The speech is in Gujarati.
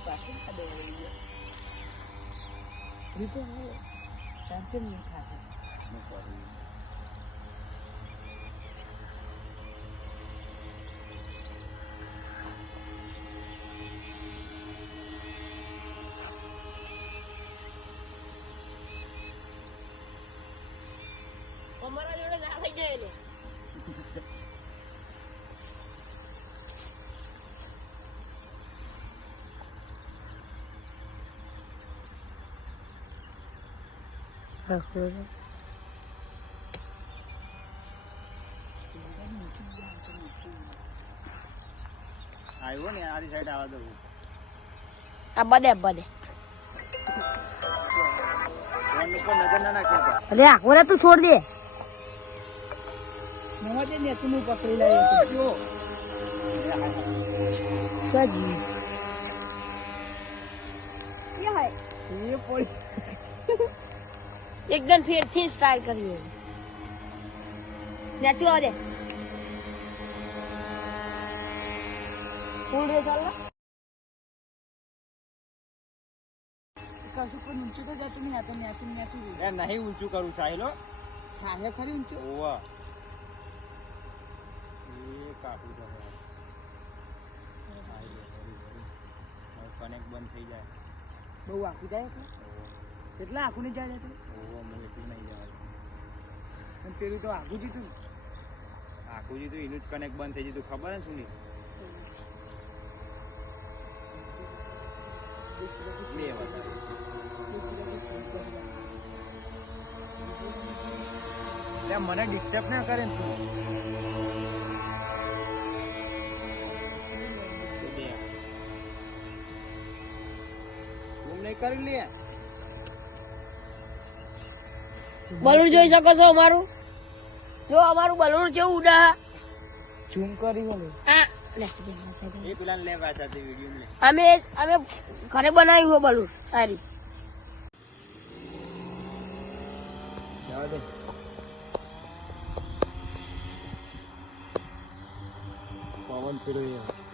પાછી આ દોડી ગયો રીતો હવે ટેન્શન નહીં થાય અમારા જોડે ના થઈ જાય ને આવ્યો ને આરી સાઈડ આવવા દઉં આ બધે બધે ફોન ઉપર નજર ના નાખે અરે આખો તું છોડ દે નવા દે ને તું પકડી લાવ્યો જો સાજી શું હે એ પોઈ એકદમ ફેરથી સ્ટાર્ટ કરીએ નેચું આવે ફૂલ રે ચાલ કશું પણ ઊંચું તો જતું નહીં આ તો નેચું યાર નહીં ઊંચું કરું સાહેલો હા હે ખરી ઊંચું ઓવા એ કાપી દો કનેક્ટ બંધ થઈ જાય બહુ આખું જાય છે કેટલા આખું નહીં જાય છે ઓવો મને એટલું નહીં જાય પણ પેલું તો આખું જીતું આખું જ તો એનું જ કનેક્ટ બંધ થઈ જતું ખબર ને શું નહીં બે વધારે મને ડિસ્ટર્બ ના કરે ને તું નહીં કરી લે બલૂન જોઈ શકો છો અમારું જો અમારું બલૂન કેવું ઉડા ઝૂમ કરી બોલે આ એ પેલા લે પાછા તે વિડિયો લે અમે ઘરે બનાવ્યું હોય બલૂન સારી જવા દે પવન ફેરવ્યો